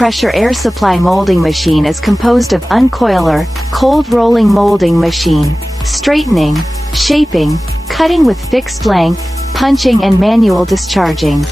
high-pressure air supply molding machine is composed of uncoiler, cold rolling molding machine, straightening, shaping, cutting with fixed length, punching and manual discharging.